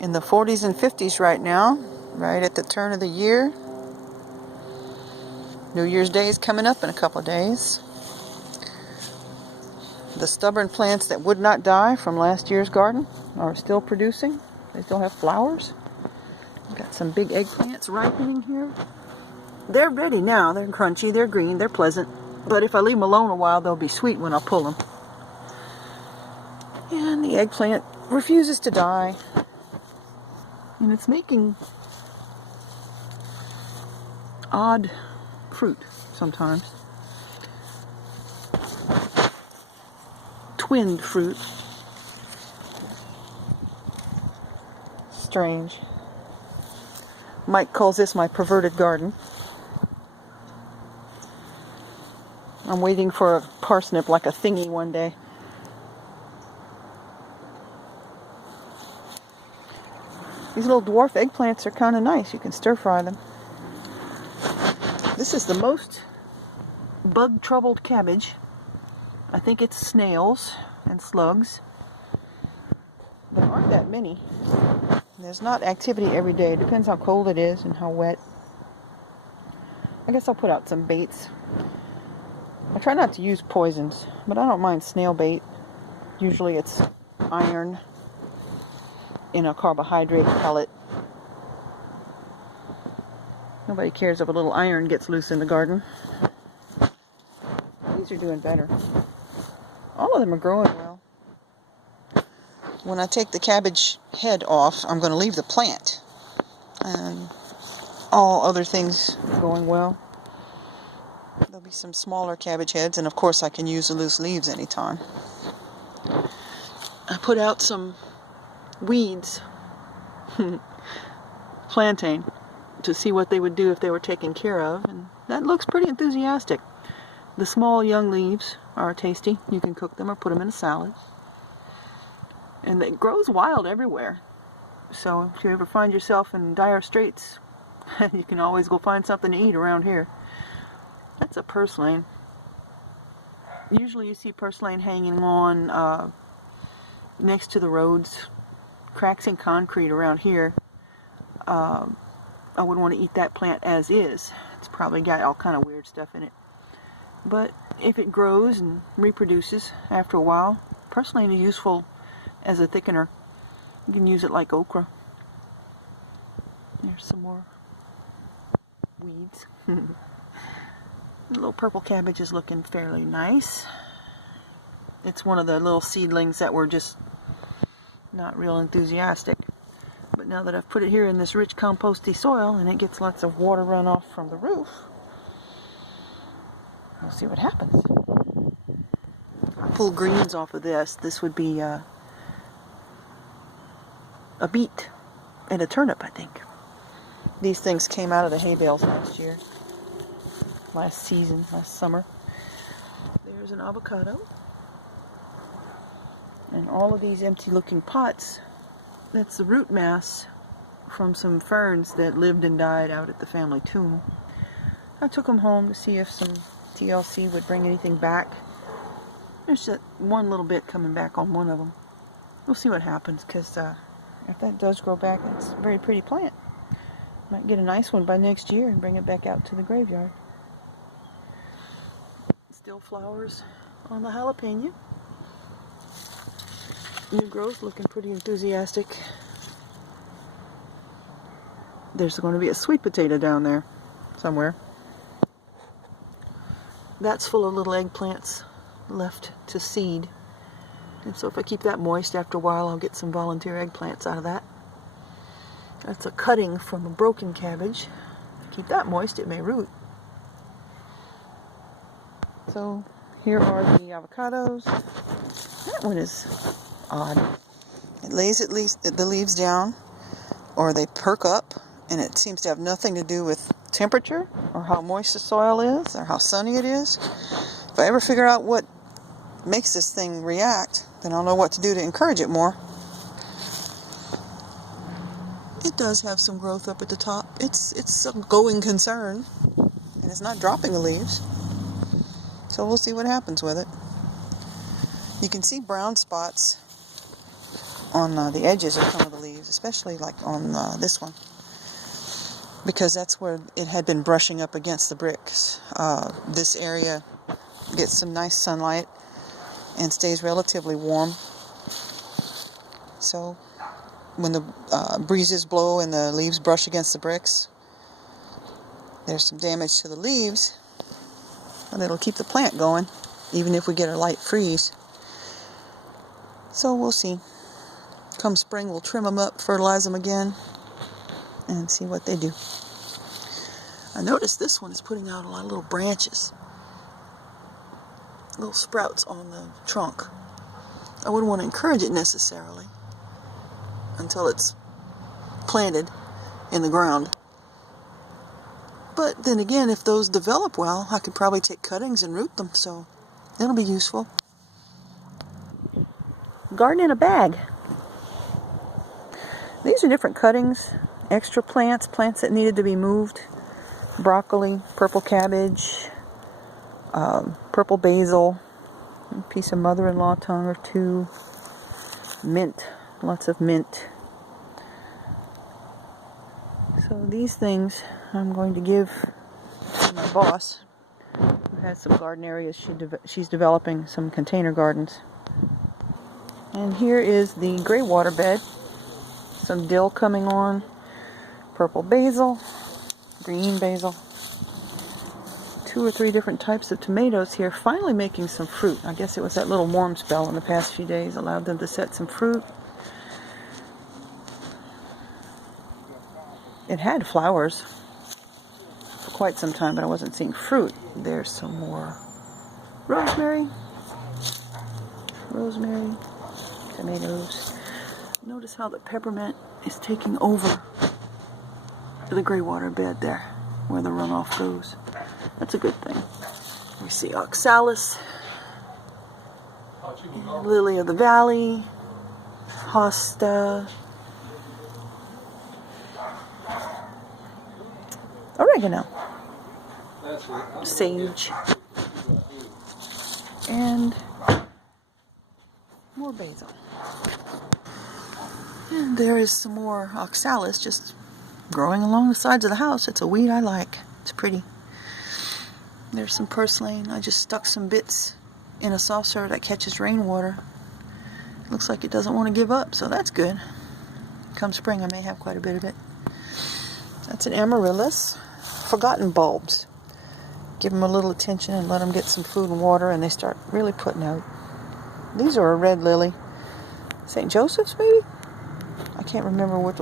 in the 40s and 50s right now, right at the turn of the year. New Year's Day is coming up in a couple of days. The stubborn plants that would not die from last year's garden are still producing. They still have flowers. I've got some big eggplants ripening here. They're ready now. They're crunchy, they're green, they're pleasant. But if I leave them alone a while, they'll be sweet when I pull them. And the eggplant refuses to die. And it's making odd fruit sometimes. Twinned fruit. Strange. Mike calls this my perverted garden. I'm waiting for a parsnip like a thingy one day. These little dwarf eggplants are kind of nice. You can stir fry them. This is the most bug-troubled cabbage. I think it's snails and slugs. There aren't that many. There's not activity every day. It depends how cold it is and how wet. I guess I'll put out some baits. I try not to use poisons, but I don't mind snail bait. Usually it's iron in a carbohydrate pellet. Nobody cares if a little iron gets loose in the garden. These are doing better. All of them are growing well. When I take the cabbage head off, I'm going to leave the plant. And all other things are going well. There'll be some smaller cabbage heads, and of course I can use the loose leaves anytime. I put out some weeds, plantain, to see what they would do if they were taken care of, and that looks pretty enthusiastic. The small young leaves are tasty. You can cook them or put them in a salad. And it grows wild everywhere. So if you ever find yourself in dire straits, you can always go find something to eat around here. That's a purslane. Usually you see purslane hanging on next to the roads, cracks in concrete around here. I wouldn't want to eat that plant as is. It's probably got all kind of weird stuff in it. But if it grows and reproduces after a while, purslane is useful as a thickener. You can use it like okra. There's some more weeds. The little purple cabbage is looking fairly nice. It's one of the little seedlings that were just not real enthusiastic. But now that I've put it here in this rich composty soil and it gets lots of water runoff from the roof, we'll see what happens. I'll pull greens off of this. This would be a beet and a turnip, I think. These things came out of the hay bales last season, last summer. There's an avocado. And all of these empty looking pots, that's the root mass from some ferns that lived and died out at the family tomb. I took them home to see if some TLC would bring anything back. There's just one little bit coming back on one of them. We'll see what happens, because if that does grow back, it's a very pretty plant. Might get a nice one by next year and bring it back out to the graveyard. Still flowers on the jalapeno. New growth, looking pretty enthusiastic. There's going to be a sweet potato down there somewhere. That's full of little eggplants left to seed. And so if I keep that moist, after a while I'll get some volunteer eggplants out of that. That's a cutting from a broken cabbage. Keep that moist, it may root. So here are the avocados. That one is odd. It lays the leaves down, or they perk up, and it seems to have nothing to do with temperature or how moist the soil is or how sunny it is. If I ever figure out what makes this thing react, then I'll know what to do to encourage it more. It does have some growth up at the top. It's a going concern, and it's not dropping the leaves. So we'll see what happens with it. You can see brown spots on the edges of some of the leaves, especially like on this one, because that's where it had been brushing up against the bricks. This area gets some nice sunlight and stays relatively warm. So when the breezes blow and the leaves brush against the bricks, there's some damage to the leaves, and it'll keep the plant going, even if we get a light freeze. So we'll see. Come spring, we'll trim them up, fertilize them again, and see what they do. I noticed this one is putting out a lot of little branches, little sprouts on the trunk. I wouldn't want to encourage it necessarily until it's planted in the ground. But then again, if those develop well, I could probably take cuttings and root them, so it'll be useful. Garden in a bag. These are different cuttings, extra plants that needed to be moved. Broccoli, purple cabbage, purple basil, a piece of mother-in-law tongue or two, mint, lots of mint. So these things I'm going to give to my boss, who has some garden areas. She's developing some container gardens. And here is the gray water bed. Some dill coming on, purple basil, green basil. 2 or 3 different types of tomatoes here, finally making some fruit. I guess it was that little warm spell in the past few days allowed them to set some fruit. It had flowers for quite some time, but I wasn't seeing fruit. There's some more rosemary, tomatoes. Notice how the peppermint is taking over the gray water bed there, where the runoff goes. That's a good thing. We see oxalis, lily of the valley, hosta, oregano, sage, and more basil. And there is some more oxalis just growing along the sides of the house. It's a weed I like. It's pretty. There's some purslane. I just stuck some bits in a saucer that catches rainwater. Looks like it doesn't want to give up, so that's good. Come spring, I may have quite a bit of it. That's an amaryllis. Forgotten bulbs. Give them a little attention and let them get some food and water, and they start really putting out. These are a red lily. St. Joseph's, maybe? I can't remember what